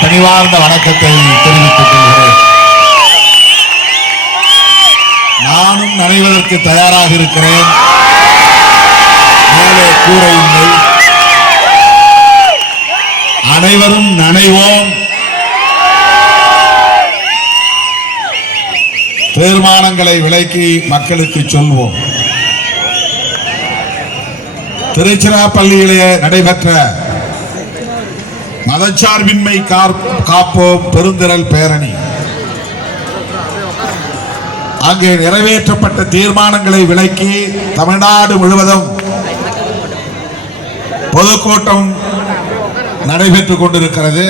பணிவார்ந்த வணக்கத்தை தெரிவித்துக் கொள்கிறேன். நானும் நனைவதற்கு தயாராக இருக்கிறேன். மேலே கூற இல்லை. அனைவரும் நனைவோம். தீர்மானங்களை விலக்கி மக்களுக்கு சொல்வோம். திருச்சிராப்பள்ளியிலே நடைபெற்ற மதச்சார்பின்மை காப்போம் பெருந்திரள் பேரணி, அங்கே நிறைவேற்றப்பட்ட தீர்மானங்களை விலக்கி தமிழ்நாடு முழுவதும் பொதுக்கூட்டம் நடைபெற்றுக் கொண்டிருக்கிறது.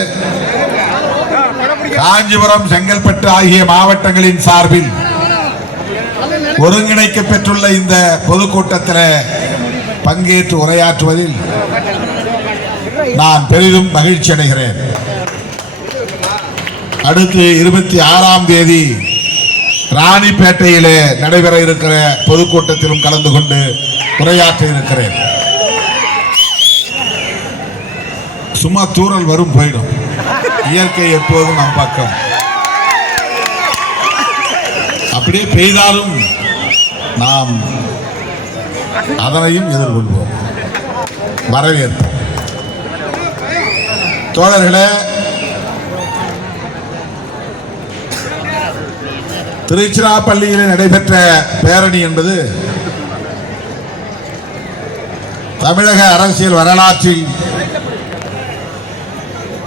காஞ்சிபுரம், செங்கல்பட்டு ஆகிய மாவட்டங்களின் சார்பில் ஒருங்கிணைக்க பெற்றுள்ள இந்த பொதுக்கூட்டத்தில் பங்கேற்று உரையாற்றுவதில் நான் பெரிதும் மகிழ்ச்சி அடைகிறேன். அடுத்து 26ஆம் தேதி ராணிப்பேட்டையிலே நடைபெற இருக்கிற பொதுக்கூட்டத்திலும் கலந்து கொண்டு உரையாற்ற இருக்கிறேன். சும்மா தூறல் வரும் போயிடும். இயற்கை எப்போதும் நம் பக்கம். அப்படியே பெய்தாலும் நாம் அதனையும் எதிர்கொள்வோம், வரவேற்போம். தோழர்களே, திருச்சிராப்பள்ளியில் நடைபெற்ற பேரணி என்பது தமிழக அரசியல் வரலாற்றில்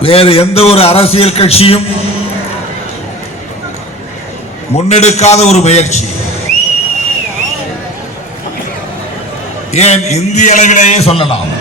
வேறு எந்த ஒரு அரசியல் கட்சியும் முன்னெடுக்காத ஒரு முயற்சி. ஏன் இந்திய அளவிலேயே சொல்லலாம்.